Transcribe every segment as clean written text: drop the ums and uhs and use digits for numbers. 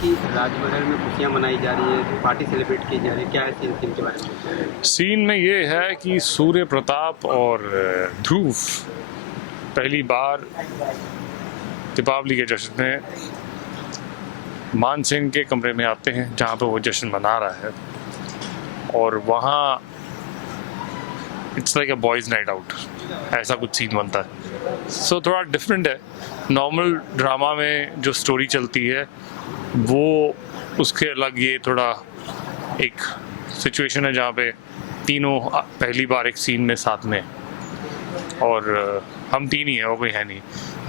कि राजमहल में खुशियाँ मनाई जा रही है, पार्टी सेलिब्रेट की जा रही है, क्या है सीन के बारे में? सीन में ये है कि सूर्य प्रताप और ध्रुव पहली बार दीपावली के जश्न में मानसिंह के कमरे में आते हैं जहाँ पे वो जश्न मना रहा है, और वहाँ it's like a boys night out, ऐसा कुछ सीन बनता है। सो थोड़ा डिफरेंट है। नॉर्मल ड्रामा में जो स्टोरी चलती है वो उसके अलग, ये थोड़ा एक सिचुएशन है जहाँ पे तीनों पहली बार एक सीन में साथ में, और हम तीन ही हैं, वो कोई है नहीं।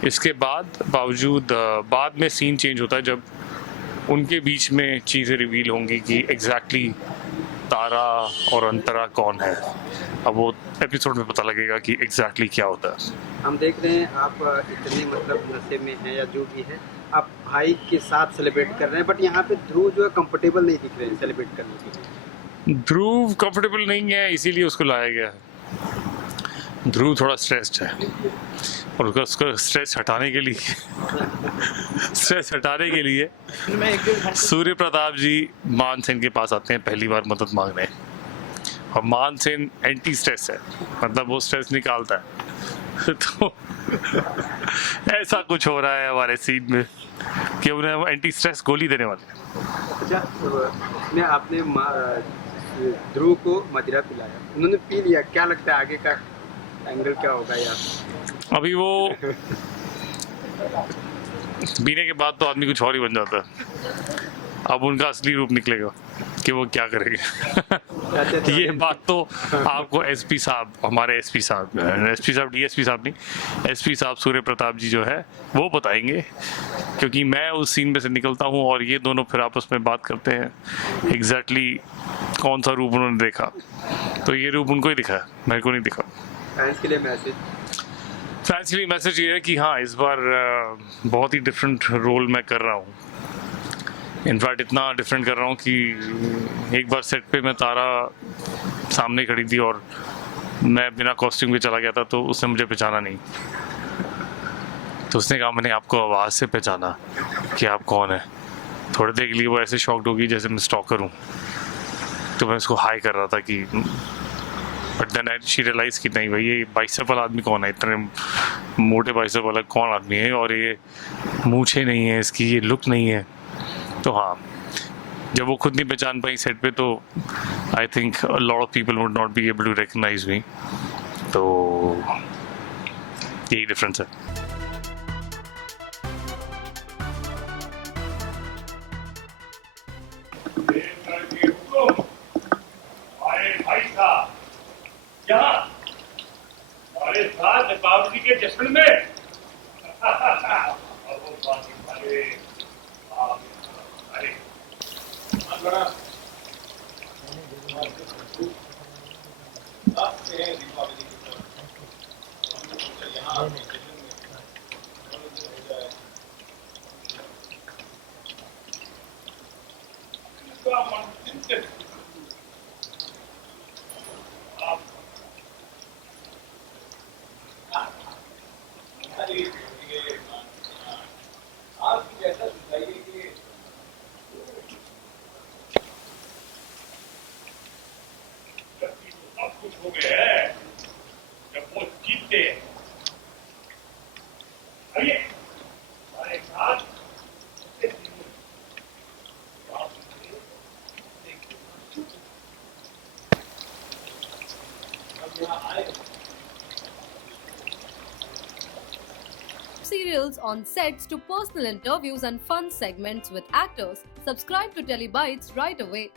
इसके बावजूद बाद में सीन चेंज होता है जब उनके बीच में चीज़ें रिवील होंगी कि एग्जैक्टली तारा और अंतरा कौन है। अब वो एपिसोड में पता लगेगा कि एग्जैक्टली क्या होता है। हम देख रहे हैं आप इतने मतलब नशे में हैं या जो भी है, आप भाई के साथ सेलिब्रेट कर रहे हैं, बट यहाँ पे ध्रुव जो है कंफर्टेबल नहीं दिख रहे हैं सेलिब्रेट करने के लिए। ध्रुव कंफर्टेबल नहीं है, इसीलिए उसको लाया गया है। ध्रुव थोड़ा स्ट्रेस्ड है, और उसको स्ट्रेस हटाने के लिए सूर्य प्रताप जी मानसेन के पास आते हैं पहली बार मदद मांगने। और मानसेन एंटी स्ट्रेस है, मतलब वो स्ट्रेस निकालता है तो ऐसा कुछ हो रहा है हमारे सीन में कि उन्हें वो एंटी स्ट्रेस गोली देने वाले हैं। अच्छा, इसमें आपने ध्रुव को मदिरा पिलाया, उन्होंने पी लिया, क्या लगता है आगे का एंगल क्या होगा यार? अभी वो पीने के बाद तो आदमी कुछ और ही बन जाता है। अब उनका असली रूप निकलेगा कि वो क्या करेंगे। ये बात तो आपको एसपी साहब, हमारे एसपी साहब डीएसपी साहब नहीं, एसपी साहब सूर्य प्रताप जी जो है वो बताएंगे, क्योंकि मैं उस सीन में से निकलता हूँ और ये दोनों फिर आपस में बात करते हैं एग्जैक्टली कौन सा रूप उन्होंने देखा। तो ये रूप उनको ही दिखा है, मेरे को नहीं दिखा। फैंस के लिए मैसेज ये है कि हाँ, इस बार बहुत ही डिफरेंट रोल मैं कर रहा हूँ। इनफैक्ट इतना डिफरेंट कर रहा हूँ कि एक बार सेट पे मैं तारा सामने खड़ी थी और मैं बिना कॉस्ट्यूम के चला गया था, तो उसने मुझे पहचाना नहीं। तो उसने कहा मैंने आपको आवाज़ से पहचाना कि आप कौन है। थोड़ी देर के लिए वो ऐसे शॉक्ड होगी जैसे मैं स्टॉकर हूँ। तो मैं उसको हाई कर रहा था कि, बट देन शी रियलाइज कि नहीं भाई, ये बाइसेप वाला आदमी कौन है, इतने मोटे बाइसेप वाला कौन आदमी है, और ये मूछें नहीं है इसकी, ये लुक नहीं है। तो हाँ, जब वो खुद नहीं पहचान पाई सेट पे, तो I think a lot of people would not be able to recognise me. तो यही डिफरेंस है। हमारे साथ दीपावली के जश्न में हो गया है जब वो जीतते हैं। आइए हमारे साथ serials on sets to personal interviews and fun segments with actors. Subscribe to Telebytes right away.